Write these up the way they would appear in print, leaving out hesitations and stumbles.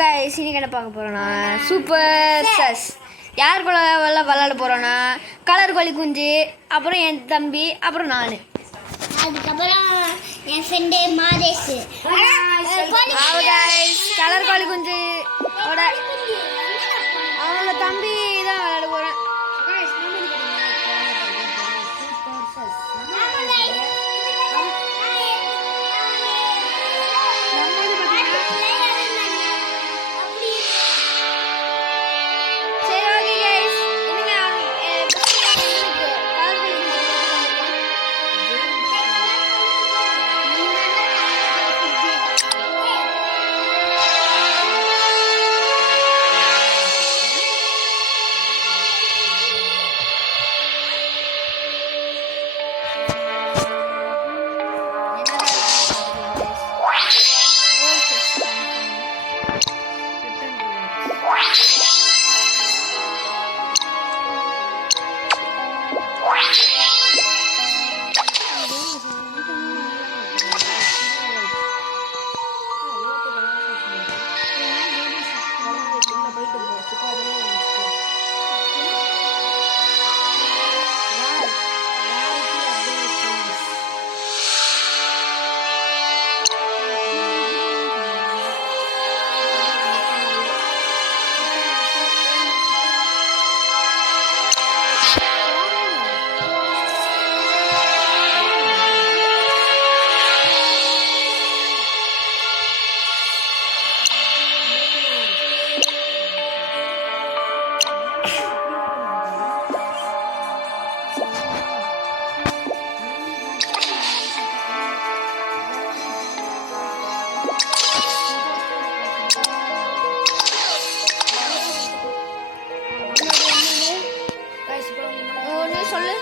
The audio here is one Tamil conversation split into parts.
கைஸ், இன்னைக்கு என்ன பார்க்க போறோம்னா சூப்பர் சஸ். யார் கூட விளையாட போறோம்னா கலர் கோழி குஞ்சு, அப்புறம் என் தம்பி, அப்புறம் நான், அதுக்கப்புறம் என் ஃப்ரெண்டு மாதேஷ். கலர் கோழி குஞ்சு அவனோட தம்பி தான் விளையாட போறேன். சொல்லு.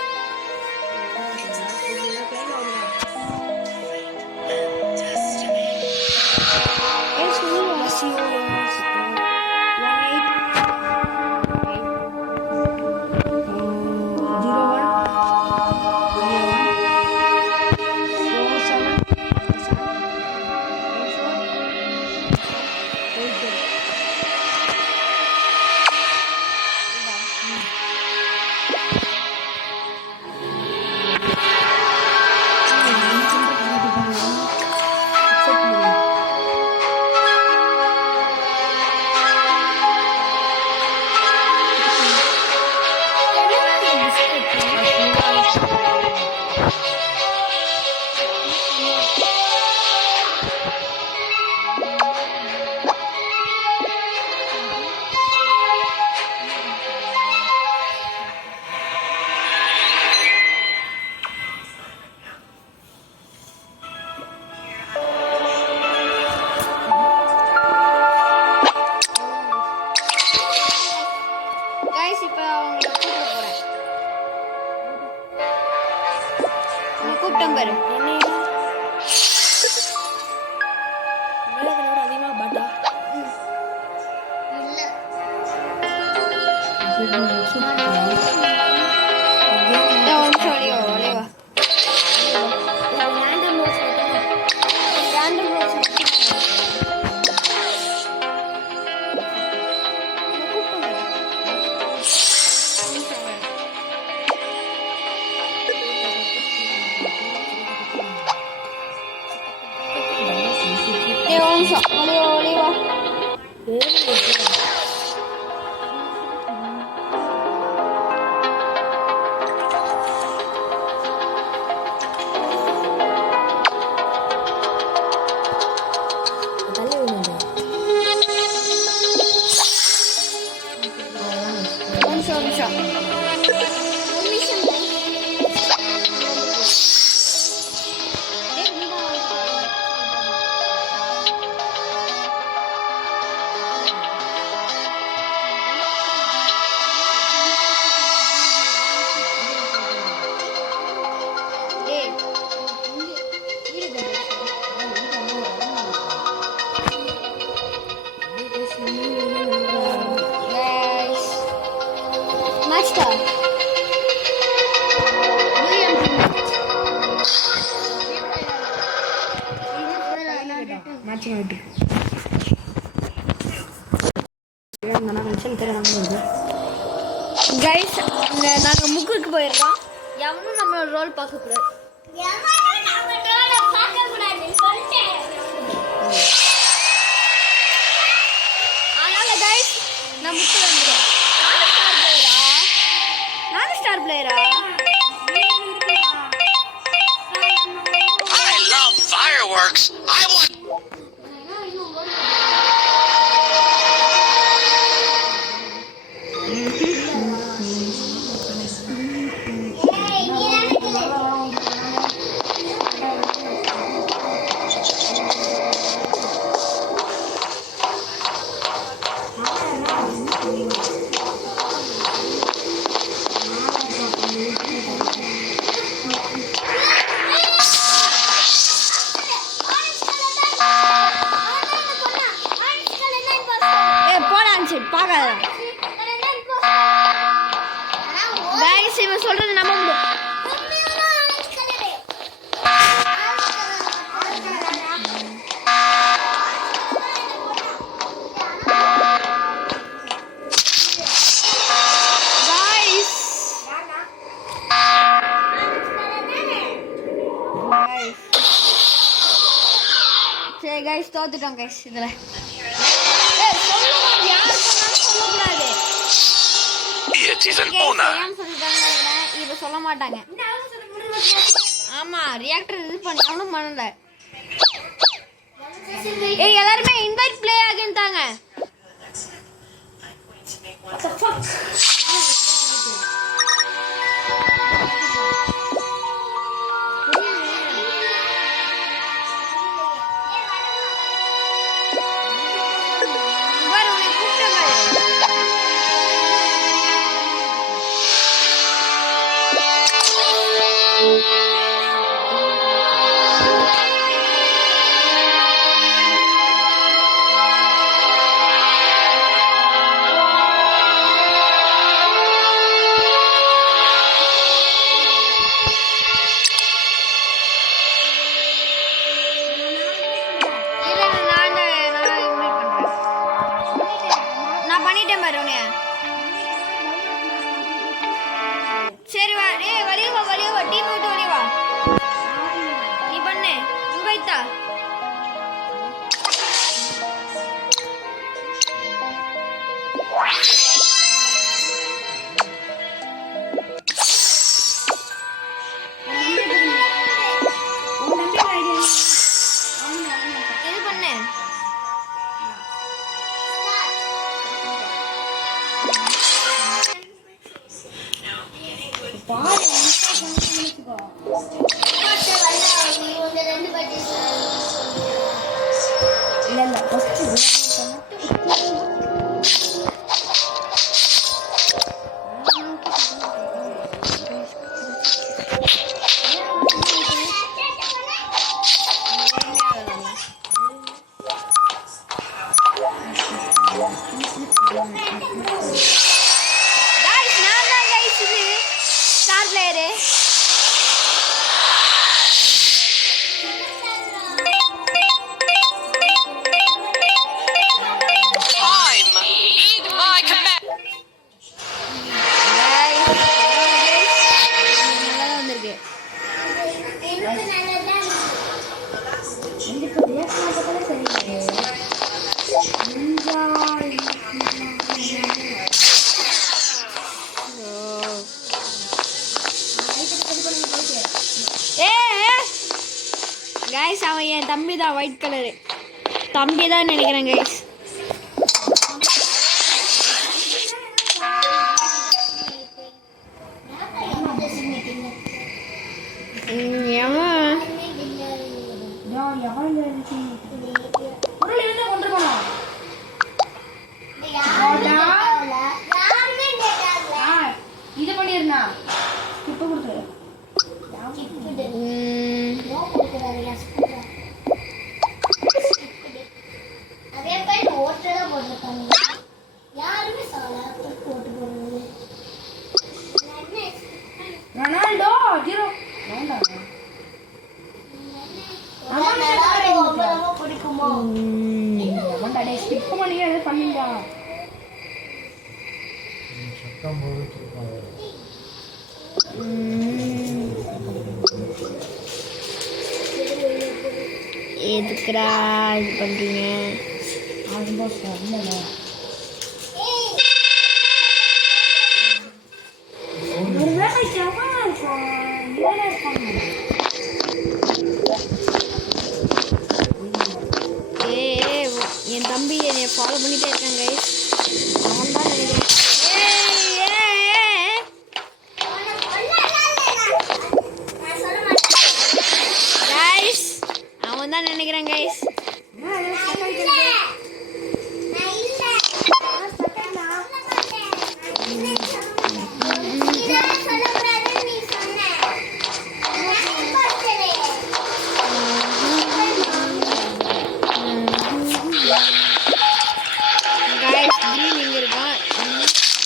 இப்போ அவங்கள கூப்பிட்டேன் பாரு. அதிகமாக பாட்டா matching out. கைஸ் நாங்கள் முக்குக்கு போயிடுறோம். எவனும் நம்மளோட ரோல் பார்க்கக்கூடாது. அதனால கைஸ் நான் முக்கு வந்துடுறேன். நானும் ஸ்டார் பிளேயரா I love fireworks. I want. பார்க்காத கைஸ், இவன் சொல்றது நம்ப முடியும். சரி கைஸ், தோத்துட்டோம் கைஸ். இதுல இப்ப சொல்ல மாட்டாங்க. ஆமா, ரியாக்டர் இது பண்ணாலும் பண்ணல. ஏய், எல்லாருமே இன்வைட் ப்ளே ஆகிட்டாங்க. சரி வா, டேய் வெளிய வா, டீம் விட்டு வெளிய வா. நீ பண்ணு, இன்வைட் தா. இது பண்ணு. கைஸ், அவன் என் தம்பி தான், ஒயிட் கலரு தம்பி தான் நினைக்கிறேன் கைஸ். இது பண்ணிருந்தா ரொனால்டோ 0 பிடிக்குமா? ஸ்கிப் பண்ணி பண்ணுங்க. எதுக்குடா இது பண்ணுறீங்க? என் தம்பி என்னை ஃபாலோ பண்ணிட்டே இருக்காங்க. அவன் தான் நினைக்கிறேன். கைஸ் அவன் தான் நினைக்கிறேன் கைஸ்.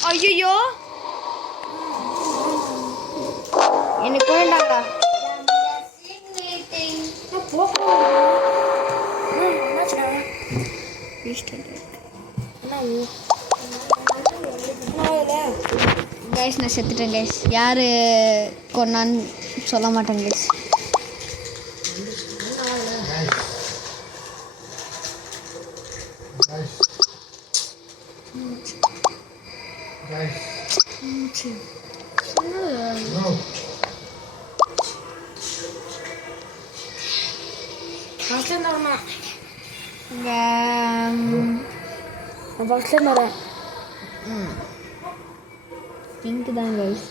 ஐயோ எனக்கு வேண்டாங்க. கைஸ் நான் செத்துட்டேன் கைஸ். யாரு கொன்னான்னு சொல்ல மாட்டேன் கைஸ். பிங்க் தான் கைஸ்.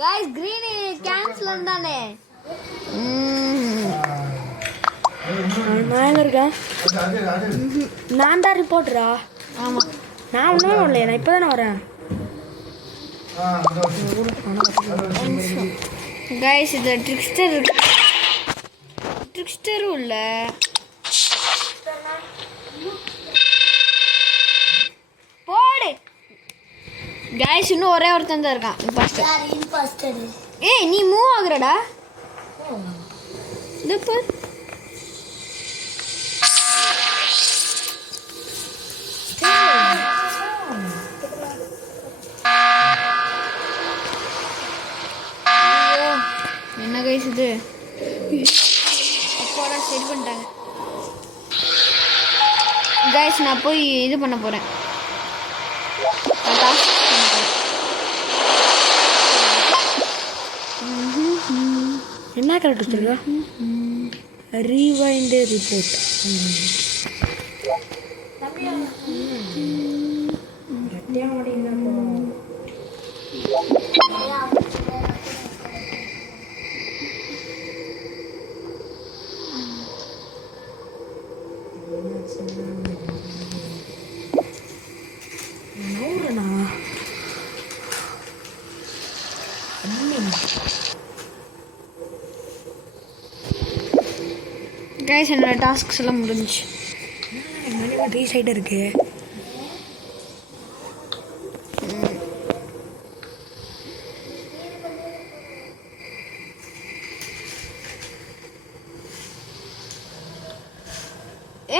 கைஸ் கிரீன் கேன்சல் தானே. நான் எங்க இருக்கேன்? நான் தான் ரிப்போர்ட்டரா? ஆமாம் நான் ஒன்றும் இல்லையே, நான் இப்போ தானே வரேன். கைஸ் இது ட்ரிக்ஸ்டரும் இல்லை. போடு கைஸ். இன்னும் ஒரே ஒருத்தன் தான் இருக்கான் இம்பாஸ்டர். ஏய் நீ மூவ் ஆகுறடா. இது என்ன கைஸ் இது? அப்போடா சரி பண்ணிட்டாங்க கைஸ். நான் போய் இது பண்ண போகிறேன். என்ன கரெக்ட் வச்சுருக்கா? Rewind report. கைஸ் என்னோட டாஸ்க்ஸ் எல்லாம் முடிஞ்சிச்சு. ரீசைட் இருக்கு.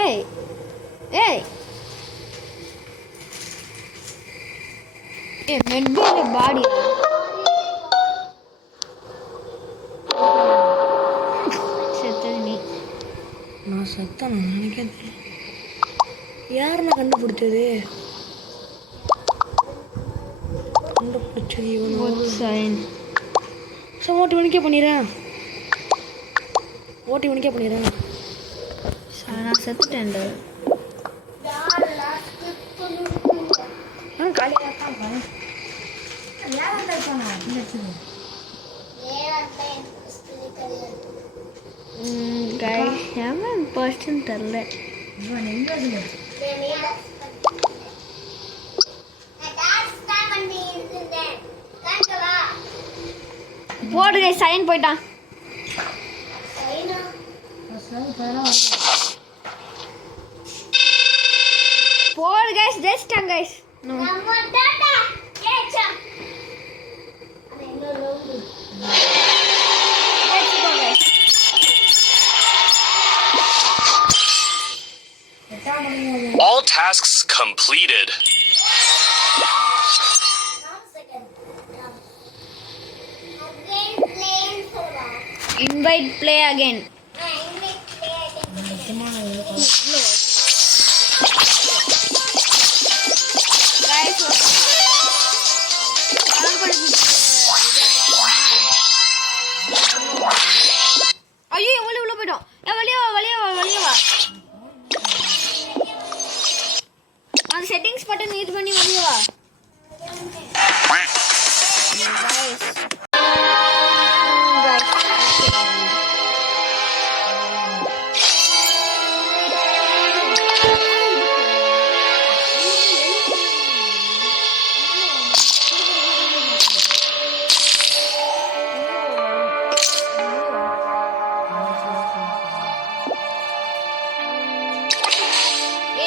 ஏய் ஏய் ஏ மெட்பேல பாடி செத்தது நீ. நான் செத்தேன் நினைக்கிறேன். யாருன்னா கண்டுபிடிச்சது? கண்டுபிடிச்சது இவன். சரி ஓட்டி உனக்கே பண்ணிடுறேன். நான் செத்துட்டேன். பர்சன் தெரில. போடு சைன் போயிட்டான். போடு கைஸ் ஜெயிச்சிட்டாங்க guys. tasks completed. Invite play again. Guys, ஐயோ எவ்வளோ உள்ள போயிட்டோம். வெளியே வா வெளியே வா வெளியே வா. அந்த செட்டிங்ஸ் பட்டன் யூஸ் பண்ணி வெளியே வா.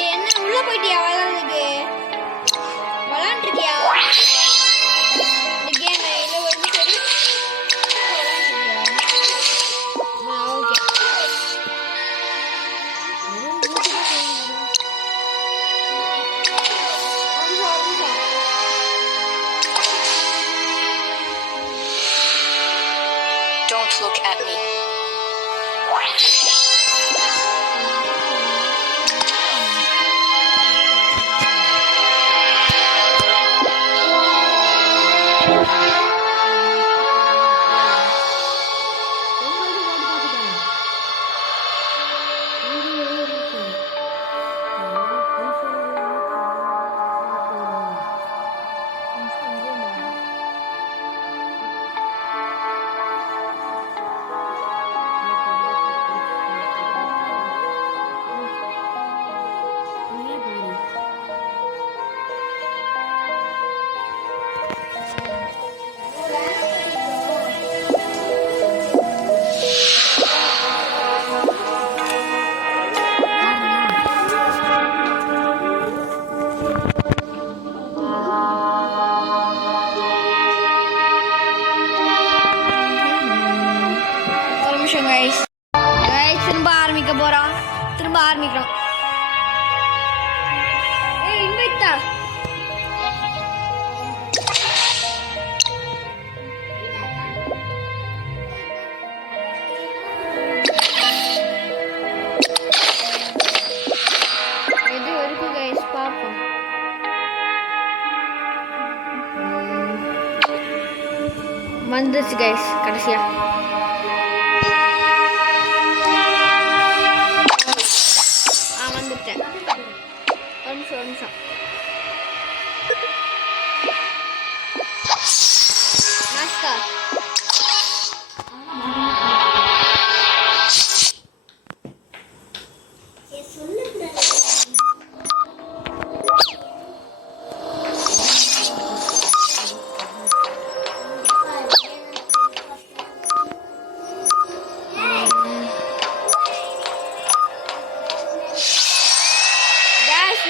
என்ன உள்ள போயிட்டியா விளையாடுறதுக்கு? விளையாண்டுருக்கியா இந்த கேம்? இல்லை ஒரு சரி okay. Don't look at me. ஒரு நிமிஷம் கைஸ். திரும்ப ஆரம்பிக்க போறோம். திரும்ப ஆரம்பிக்கிறோம். இன்வைட் தான். எது வரைக்கும் கைஸ் பார்ப்போம். வந்துச்சு கைஸ் கடைசியா. வந்துட்டேன். ஒரு நிமிஷம் ஒரு நிமிஷம். நாஸ்தா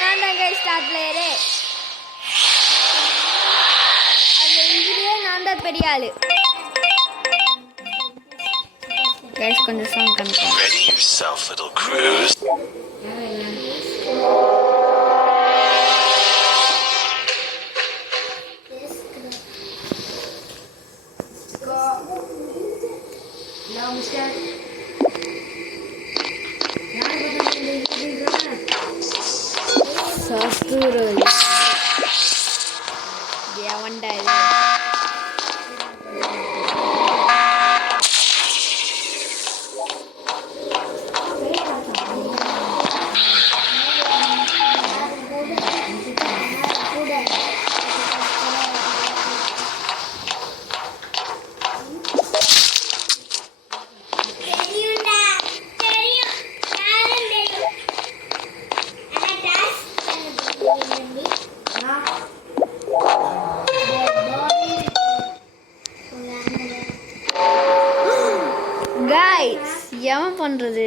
நான் தான் கைஸ் ஸ்டார்ட் பிளேயரு. அந்த இதுலேயே நான் தான் பெரிய ஆளு கைஸ். கொஞ்சம் சவுண்ட் கம்மி. Ready yourself, little cruise. சத்துருள் எவன்டா இது? கைஸ் எவன் பண்றது?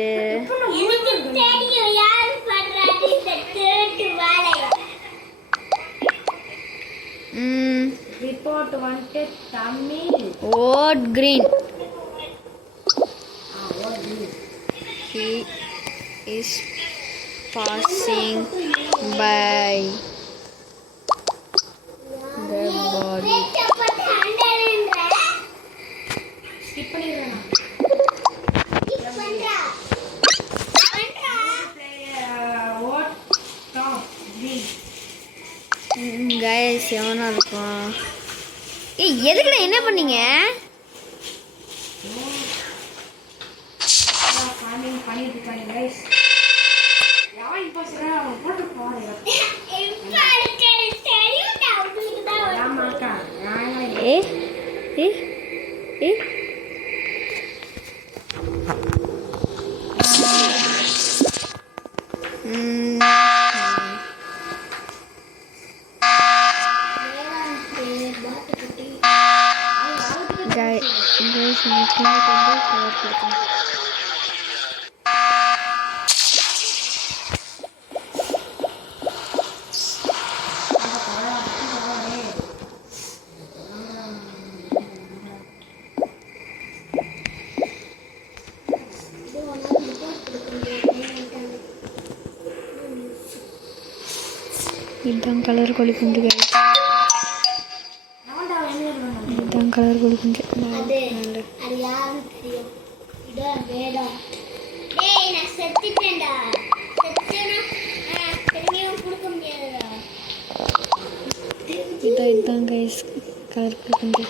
ரிப்போர்ட் வந்துட்டு தமிழ் ஓட் green. He is passing by the body. ஸ்கிப் பண்ணிடுறேன் கைஸ் எவனா இருக்கும்? ஏய் எதுக்குடா என்ன பண்ணீங்க? பண்ணிட்டு இருக்காங்க கைஸ். யார் இம்பாஸ்டரா போட்டு போறேன். ஆமாக்கா நான் ஏ ஏ ஏ கைஸ் எனக்கு வந்து கலர் கொடுக்கணும். இதுதான் கலர் கோழி குஞ்சு கைஸ். இதுதான் கலர் கோழி குஞ்சு. அது யாருக்கு தெரியும்? இதான் வேடம். டேய் நான் செத்துட்டேன்டா. செத்துனா திரும்பியும் கொடுக்க முடியாதுடா. இதுதான் கைஸ் கலர் கோழி குஞ்சு.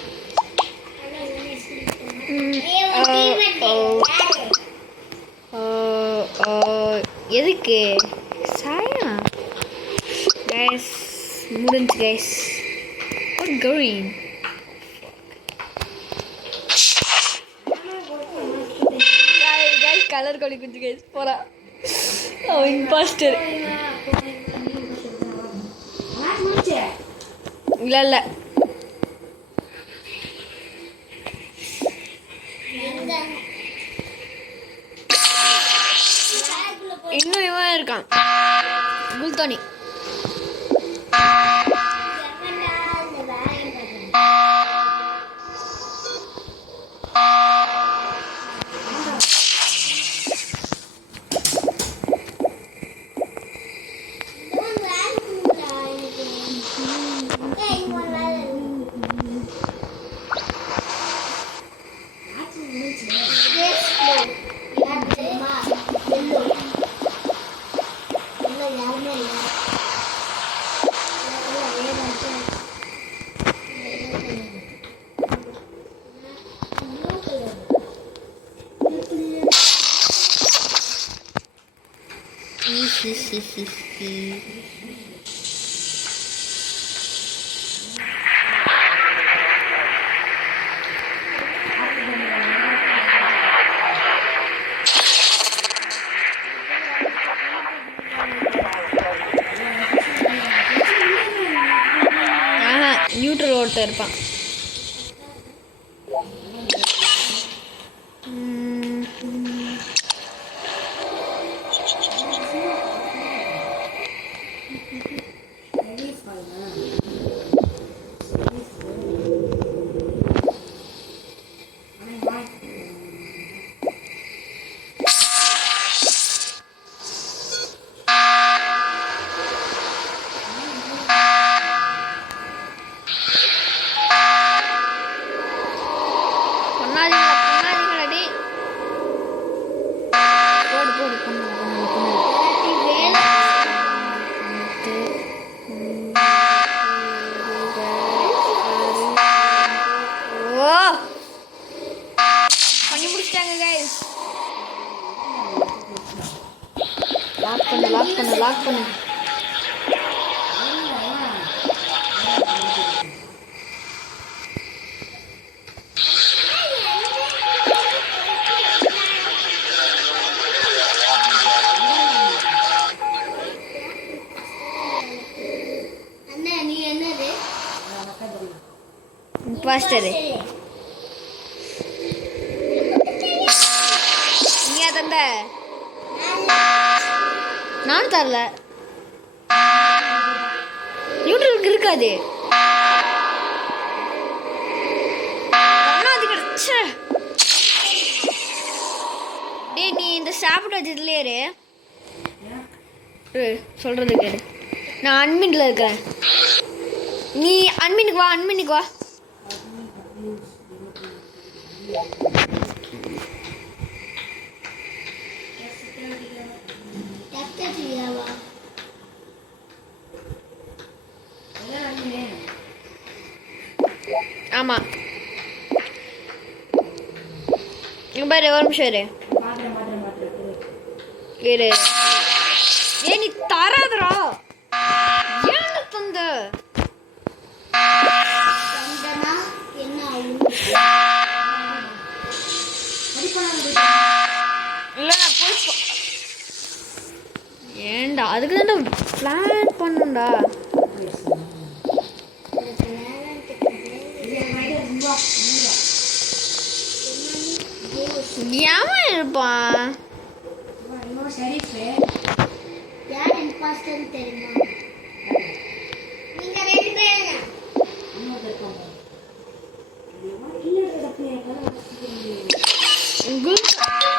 எதுக்கு சாயா கைஸ்? முடிஞ்சு கைஸ். green. Guys, color கோழி குஞ்சு guys போறா. இம்பாஸ்டர். இல்ல இன்னும் இவன் இருக்கான் குல்தானி. நியூட்ரல் ஒருத்தர் இருப்பான். லாக் பண்ணு. இம்பாஸ்டர் நீயா தந்த? நான் தரல. நியூட்ரலுக்கு இருக்காது. டேய் நீ இந்த சாப்பிட்டு வச்சதுலேயே சொல்றது கேளு. நான் அட்மின்ல இருக்கிறேன். நீ அட்மினுக்கு வா, அட்மினுக்கு வா. ஆமா இங்க பாரு, ஒரு நிமிஷம் இரு. இரு. ஏ நீ தராதரா? ஏன் தந்த? இல்ல நான் போய் ஏன்டா அதுக்கு தான் பிளான் பண்ணுண்டா. ஏன் இருப்பான்?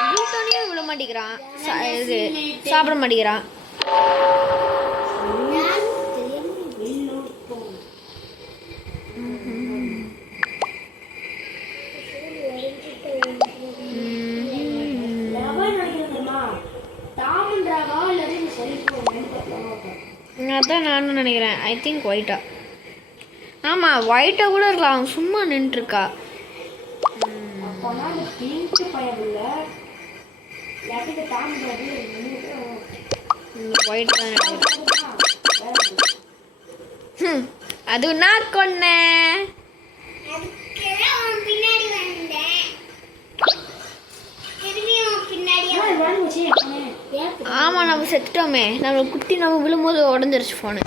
குளுட்டோனியும் விட மாட்டேங்கிறான். இது சாப்பிட மாட்டேங்கிறான். அதான் நானும் நினைக்கிறேன். ஐ திங்க் ஒயிட்டா. ஆமாம் ஒயிட்டா கூட இருக்கலாம். அவன் சும்மா நின்றுருக்கா. ஒயிட் தான் அது நான் கொன்னேன். ஆமா நம்ம செத்துட்டோமே. நம்ம குட்டி நம்ம விழும்போது உடஞ்சிருச்சு ஃபோனு.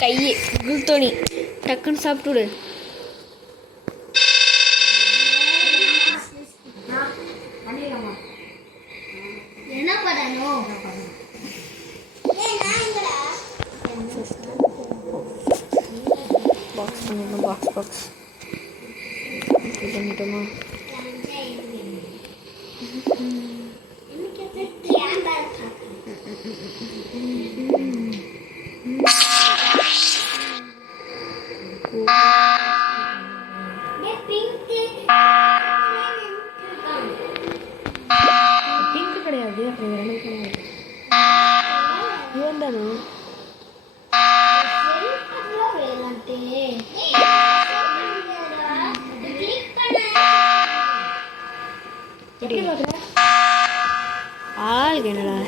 கையே குளுட்டோனி டக்குன்னு சாப்பிட்டுடு. என்ன பண்ணணும்? பாக்ஸ் பண்ணிடணும். பாக்ஸ் பண்ணிட்டோமா? பிங்க் கிடையாது. அப்புறம் ரெண்டு கிடையாது. ஏன்டானு ஆளுக்கு என்னடா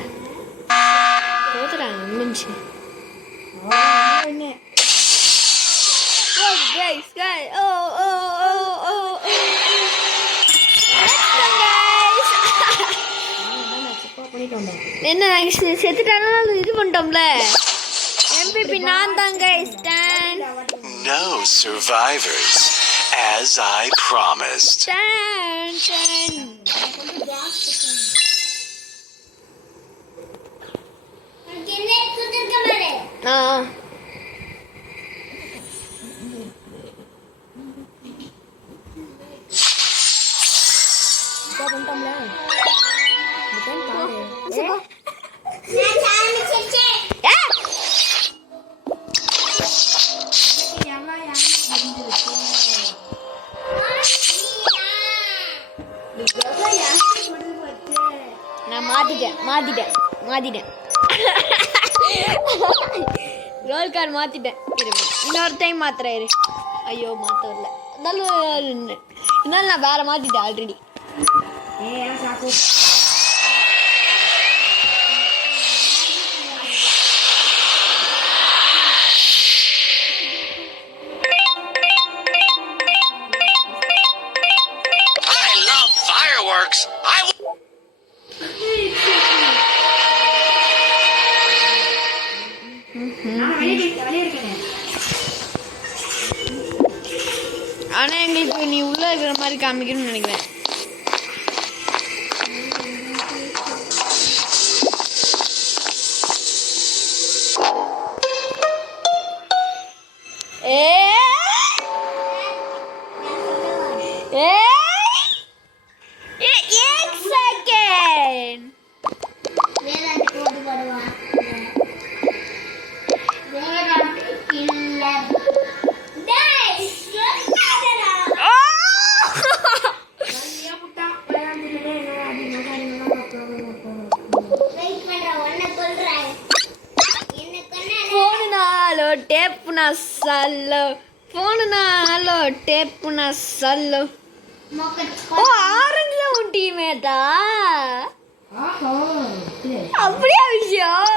தோத்துறாங்க. முடிஞ்சு என்ன செத்துட்டாலும் இது பண்ணிட்டோம்ல. MVP நான் தான் guys. No survivors, as I promised. நான் மாத்திட்டேன் ரோல் கார்டு மாத்திட்டேன். இன்னொரு டைம் மாத்துறேன் இரு. ஐயோ மாத்த வரல. இருந்தாலும் நான் வேற மாத்திட்டேன் ஆல்ரெடி. I love fireworks. நீ உள்ள இருக்கிற மாதிரி காமிக்கணும்னு நினைக்கிறேன். एक सेकेंड फोन नालो टेप ना सालो फोन नालो टेप ना सालो ओ ஆரஞ்சு தான் உன் டீமேட்டா அப்படியே விஷயம்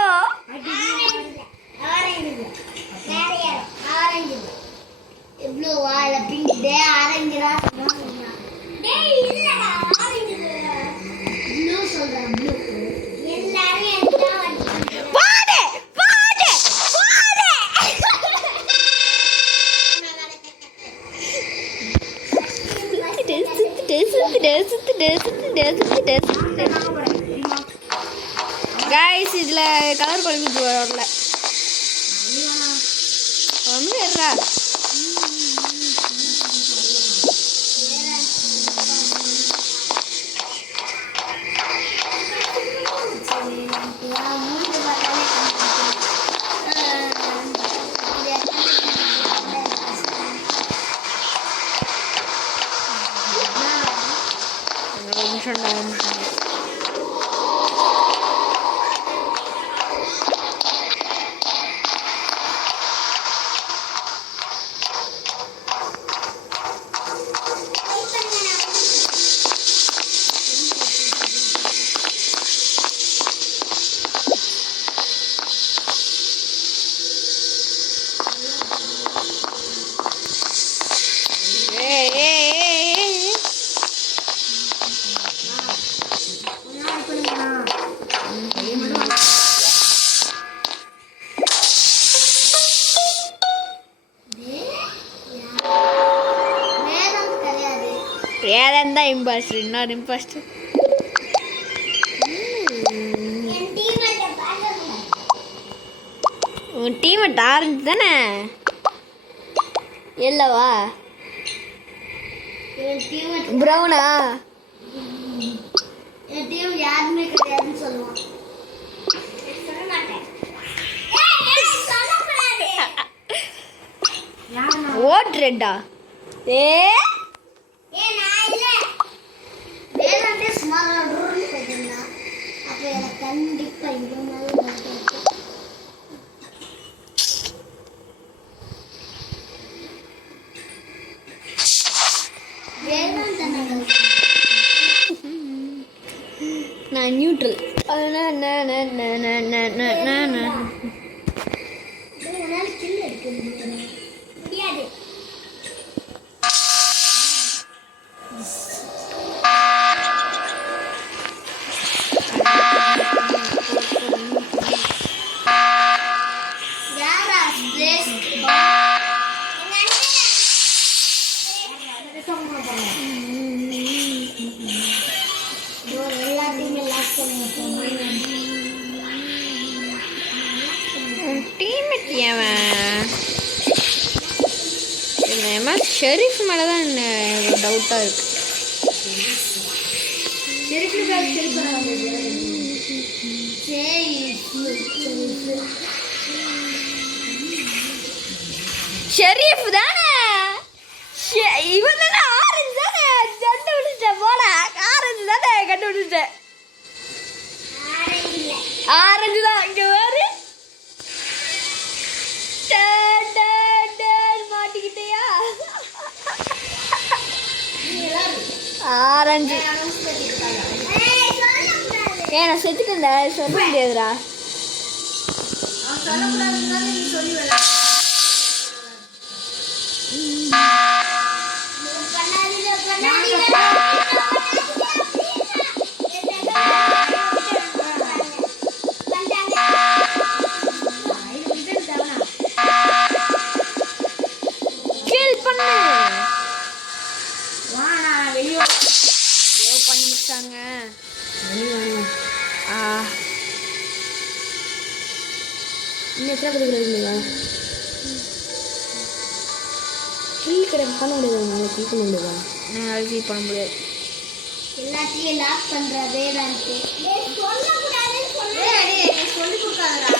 பாடு பாடு பாடு கைஸ் இதுல கலர் குழம்பு வரல ஒண்ணு இருக்கா ஏதான் தான் இம்பாஸ்டர் இன்னொரு இம்பாஸ்டர் உன் டீமை ஆரஞ்சு தானே இல்லவா ப்ரௌனா யாருமே கிடையாதுன்னு சொல்லுவான். ஓட் ரெட்டா ஏ கண்டிப்பா இந்த மாதிரி நான் நியூட்ரல் முடியாது. ஷெரீஃப் மேலே தான் டவுட்டாக இருக்கு. ஷெரீஃப் தானே இவன் தானே ஆரஞ்சு தானே கண்டுபிடிச்சிட்டேன் போல ஆரஞ்சு தானே கண்டுபிடிச்சிட்டேன் ஆரஞ்சு தான் இங்கே வேறு மாட்டிக்கிட்டியா ஆரஞ்சு ஏன் நான் செத்துட்டேன் சொல்ல முடியாதுடா இன்னும் எத்தனை பேர் இருக்கீங்களா? கில் கிடையாது பண்ண முடியாது. நாளைக்கு கில் பண்ண முடியாதா? நாளைக்கு பண்ண முடியாது. எல்லாத்தையும் லாக் பண்றதே தான் சொல்லக்கூடாதுன்னு சொல்லி கொடுக்காதடா.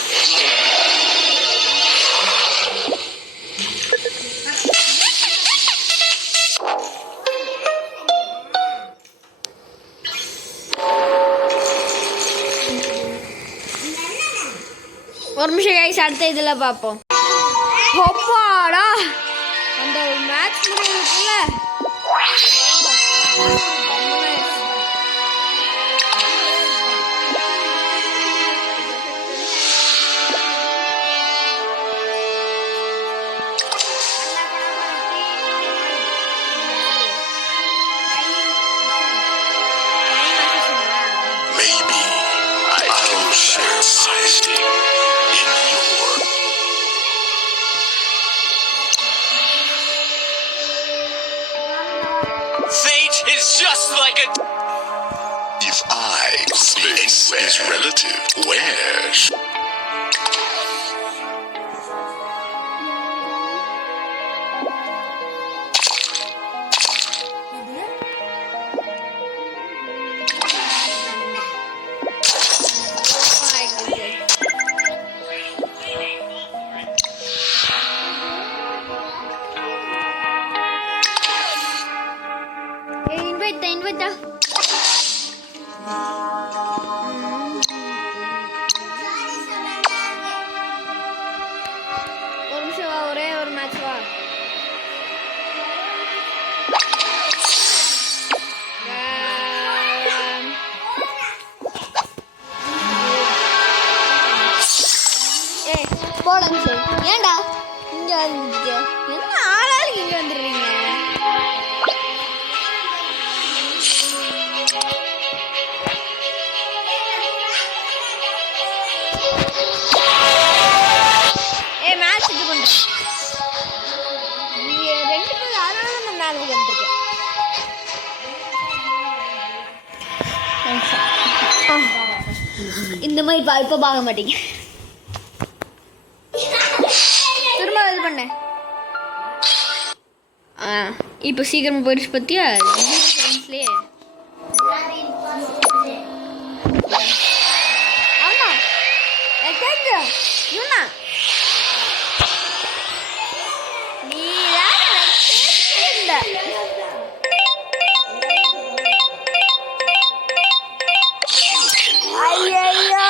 ஒரு நிமிஷம் கைஸ், அடுத்த இதில் பார்ப்போம். அப்பாடா, அந்த match முடிவுக்குள்ள Maybe I'll share honesty in your. Fate is just like a. If I space is relative, where? Invite ஒரு நிமிஷம் வா, ஒரே ஒரு மேட்ச் வா. ஏய் போலாம் சார். ஏன்டா இங்க வந்துருக்க? என்ன ஆளாளுக்கு இங்க வந்துடுறீங்க? ஏய் மேட்ச் இது பண்றேன். நீ ரெண்டு பேரும் அதனால நான் மேட்ச் பண்ணிருக்கேன். இந்த மாதிரி இப்போ பார்க்க மாட்டீங்க. திரும்ப இது பண்ணேன். இப்போ சீக்கிரமா போயிடுச்சு பத்தியா? 0 செகண்ட்ஸ்லயே. ஆமா கேட்க யூனா நீ இந்த ஐயோ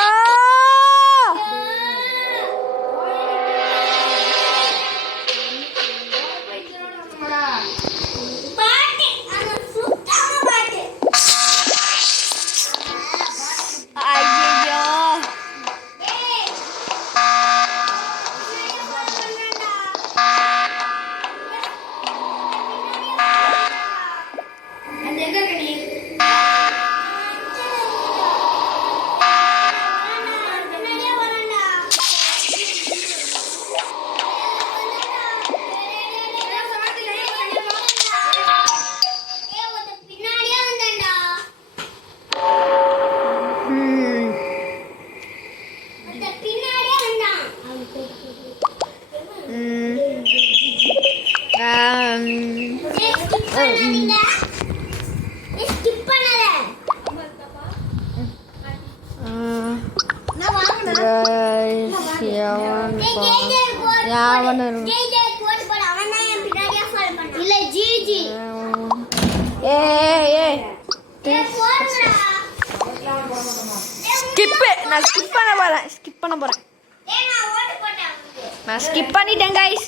ஸ்கிப் பண்ணிட்டேன் கைஸ்.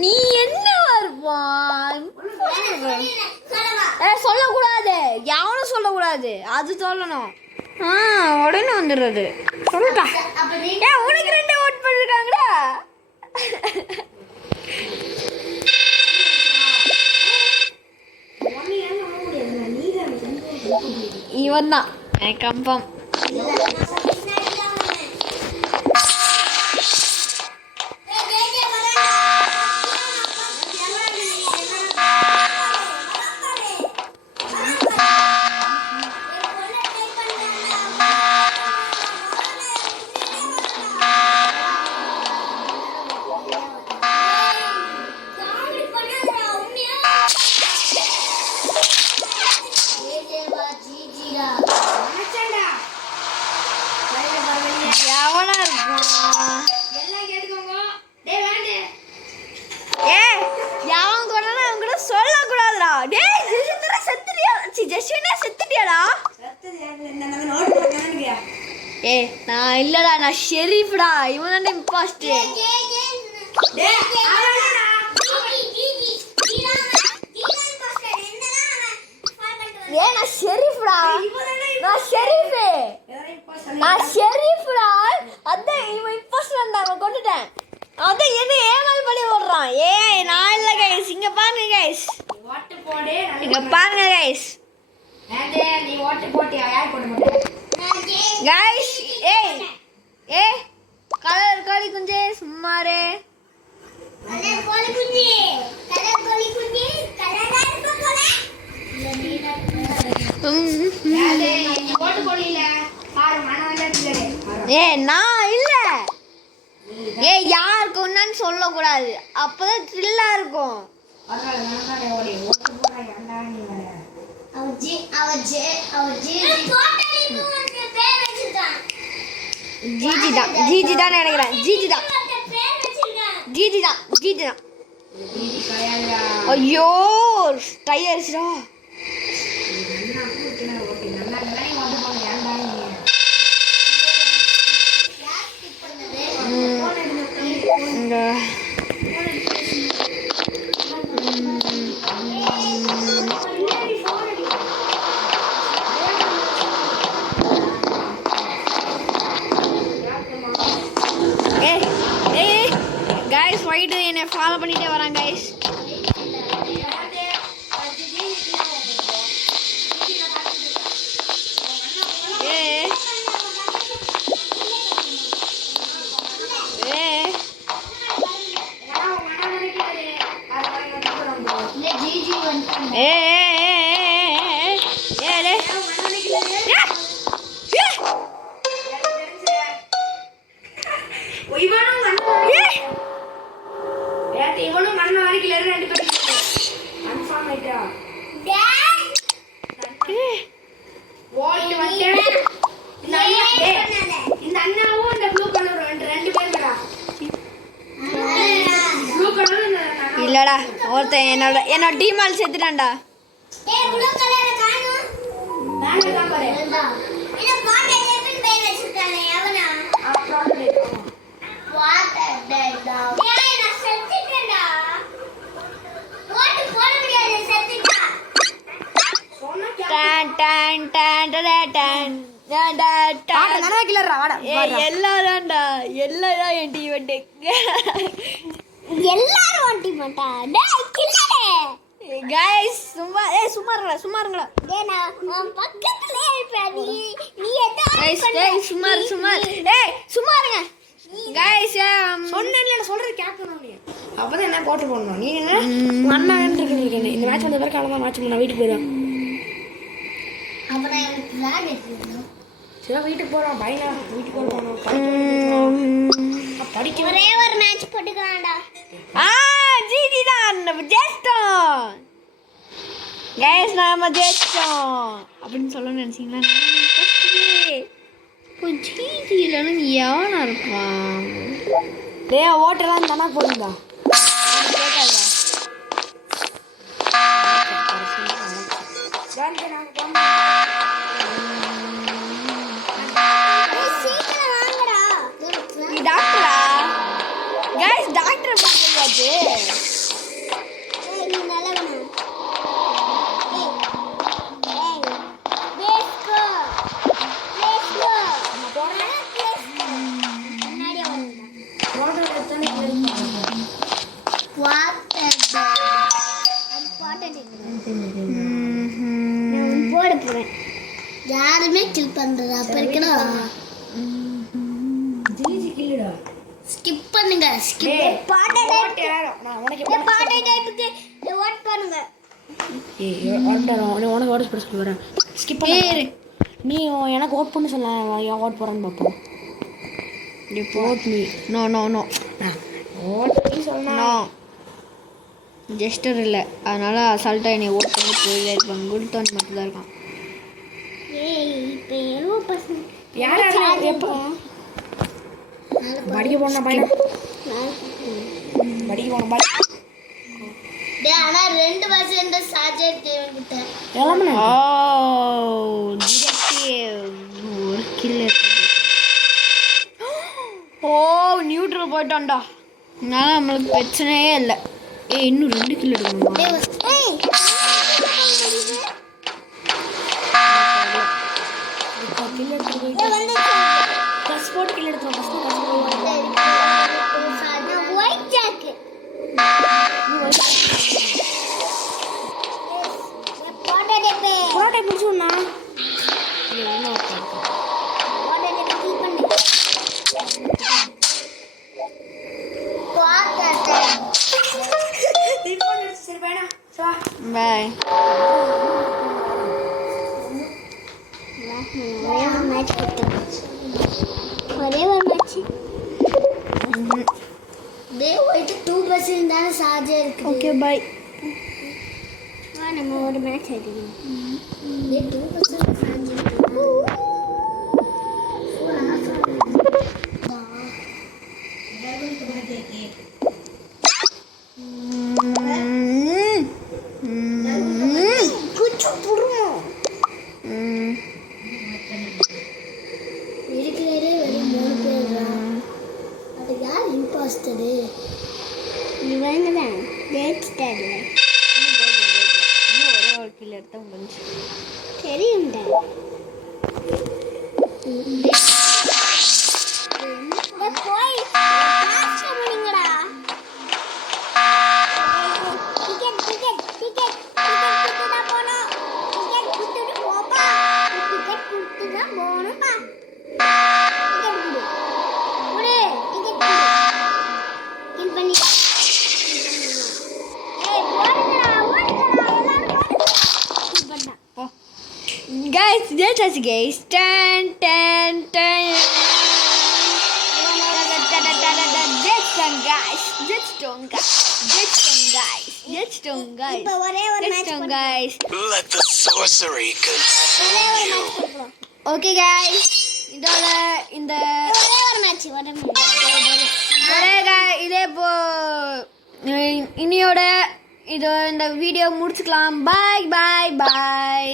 நீ என்ன சொல்லக்கூடாது, யாரும் சொல்லக்கூடாது, அது சொல்லணும். உடனே வந்துடுறது சொல்லிட்டா. ஏன் உனக்கு 2 ஓட் பண்ணிருக்காங்கடா? இவன் தான் கன்ஃபார்ம். நான் இல்லடா, நான் ஷெரீஃப்டா. இவன் தானே இம்பாஸ்டர். நான் ஷெரீஃப்டா. நான் ஷெரீஃப்டா. அதான் இவன் இம்பாஸ்டர்டா. நான் கொண்டுட்டேன். அதான் என்ன ஏமால் பண்ணி ஓடுறான். நான் இல்ல கைஸ். இங்க பாருங்க கைஸ். இங்க பாருங்க கைஸ். நீ ஓட்டு போட்டியா? யார் போட மாட்டேன் கைஸ் கலர் கோழி குஞ்சே சும்மாரே. ஓட்டு போடல பாரு நான் இல்ல. யாருக்கு ஒன்னு சொல்லக்கூடாது, அப்பதான் த்ரில்லா இருக்கும். ஜிஜி தான் நினைக்கிறேன். ஜிஜி தான். ஐயோ டயர்ஸ்டா. கைஸ் ஒயிட் என்னை ஃபாலோ பண்ணிட்டே வரான் கைஸ். இவனும் மண்ண வரைக்கும் ரெண்டு பேரும் கன்ஃபார்ம் ஆயிட்டா. ஓட்டு வந்து இந்த அண்ணாவும் இந்த ப்ளூ கலர் ரெண்டு பேருடா. ப்ளூ கலர் இல்லடா, ஒருத்தன் என்னோட டீமால் செத்துட்டான்டா. ப்ளூ கலர் காணோம். நான் தான் பாரு. என்ன பாண்டே கேப்பின் பேர் வச்சிருக்கானே அவனா? அப்புறம் வாட் டேடா. ஏய் நான் செத்துட்டேன்டா. ஓட்டு போட முடியாது செத்துட்டா. சொன்னா டான் டான் டான் டான் டான் டான் டான். நரவ கில்லறா வாடா. எல்லாராண்டா எல்லாரும் என் டீம் எல்லாரும் ஓட்டி மாட்டா. டேய் கில்லடே. கைஸ் சும்மா இருங்கடா. டேய் நான் உன் பக்கத்துலயே இருப்பேன். நீ எதோ கைஸ் சும்மா இருங்க கைஸ். சொன்னேன்ல நான் சொல்றது கேட்கணும் நீ. அப்பதான் என்ன போட்டு போடணும். நீ என்ன அண்ணன் இருக்கீங்க. இந்த மேட்ச் வந்த பிறகு அவ்வளவுதான் மேட்ச் நான் வீட்டுக்கு போறேன். அப்புறம் எனக்கு பிளான் எடுக்கணும். சரி வீட்டுக்கு போறோம். பையனா வீட்டுக்கு போறோம். படிக்க ஒரே ஒரு மேட்ச் போட்டுக்கலாம்டா. ஜிஜி தான் ஜெயிச்சிட்டோம் கைஸ். நாம ஜெயிச்சிட்டோம் அப்படின்னு சொல்லணும்னு நினைச்சீங்களா? இப்போ ஜிஜி இல்லைன்னு எவனா இருப்பான்? டேய் ஓட்டெல்லாம் தானா போடுங்க. நீ டாக்டரா? கைஸ் டாக்டர் பார்க்கலாது. நீ நல்லவனா? பேஸ்கோ நம்ம போறோம். முன்னாடி வந்து போட்டோ எடுத்தனே வாட்டர் அது போட்டோ நான் போட போறேன். யாருமே கில் பண்றது அப்ப இருக்கடா. ஜிஜி கில்லுடா. ஸ்கிப் பண்ணுங்க. ஸ்கிப் பாட்டை நான் உனக்கு பாட்டை டைப்புக்கு ஓட் பண்ணுங்க. ஏய் உனக்கு ஓட் பண்ண சொல்ல வரேன். ஸ்கிப் பண்ணு. நீ எனக்கு ஓட் பண்ண சொல்ல. நான் ஓட் போறேன்னு பாப்போம். நீ போட் மீ. நோ ஓட் நீ சொன்னா நோ ஜெஸ்டர் இல்லை, அதனால அசால்ட்டாக என்னை ஓட் பண்ணி போயிட்டே இருப்பாங்க. குட் டோன் மட்டும் தான் இருக்கான். ஏய் இப்போ 70% யார் எப்போ படிக்க போனா பையன் படிக்க போனா பாய். டேய் انا 2% சார்ஜர் தேவங்கிட்ட எலமன டிடெக்டிவ் ஒரு கில்லர். ஓ நியூட்ரல் போயிட்டான்டா. அதனால நம்மளுக்கு பிரச்சனையே இல்லை. இன்னும் 2 கிலோ எடுக்கணுமா? போட்டு கிலோ எடுத்துரும். ஒயிட் ஜாக்கு போட்டே பிடிச்சுண்ணா. பாய். ஒரே ஒரு மேட்ச். போயிட்டு 2% தானே சார்ஜே இருக்கு. Okay bye. நம்ம ஒரு மேட்ச் ஆடிக்கலாம். 2% சார்ஜ் இருக்கு. இருக்கிறதே வெறும் 3 பேர் தான். அது யார் இம்பாஸ்டரு? இவங்க தான் ஜெயிச்சிட்டாரு. இன்னும் ஒரே ஒரு கிலோ எடுத்தா முடிஞ்சு. தெரியும்டா. போய் பண்ணிங்கடா. டிக்கெட் டிக்கெட் டிக்கெட் டிக்கெட் கொடுத்து தான் போகணும். டிக்கெட் கொடுத்துட்டு போப்பா. டிக்கெட் கொடுத்து தான் போகணும்ப்பா. டிக்கெட் கொடு கொடு. டிக்கெட் கொடு. கில் பண்ணி ஓடுங்கடா ஓடுங்கடா எல்லாரும் ஓடுங்க. கில் பண்ணா போ. கைஸ் ஜெயிச்சாச்சு கைஸ். Done done done. இப்போ ஒரே ஒரு match guys. Let the sorcery consume you. Okay guys, இதோட இந்த ஒரே ஒரு மேட்ச் இதே இனியோட இந்த வீடியோ முடிச்சுக்கலாம். பாய் பாய் பாய்.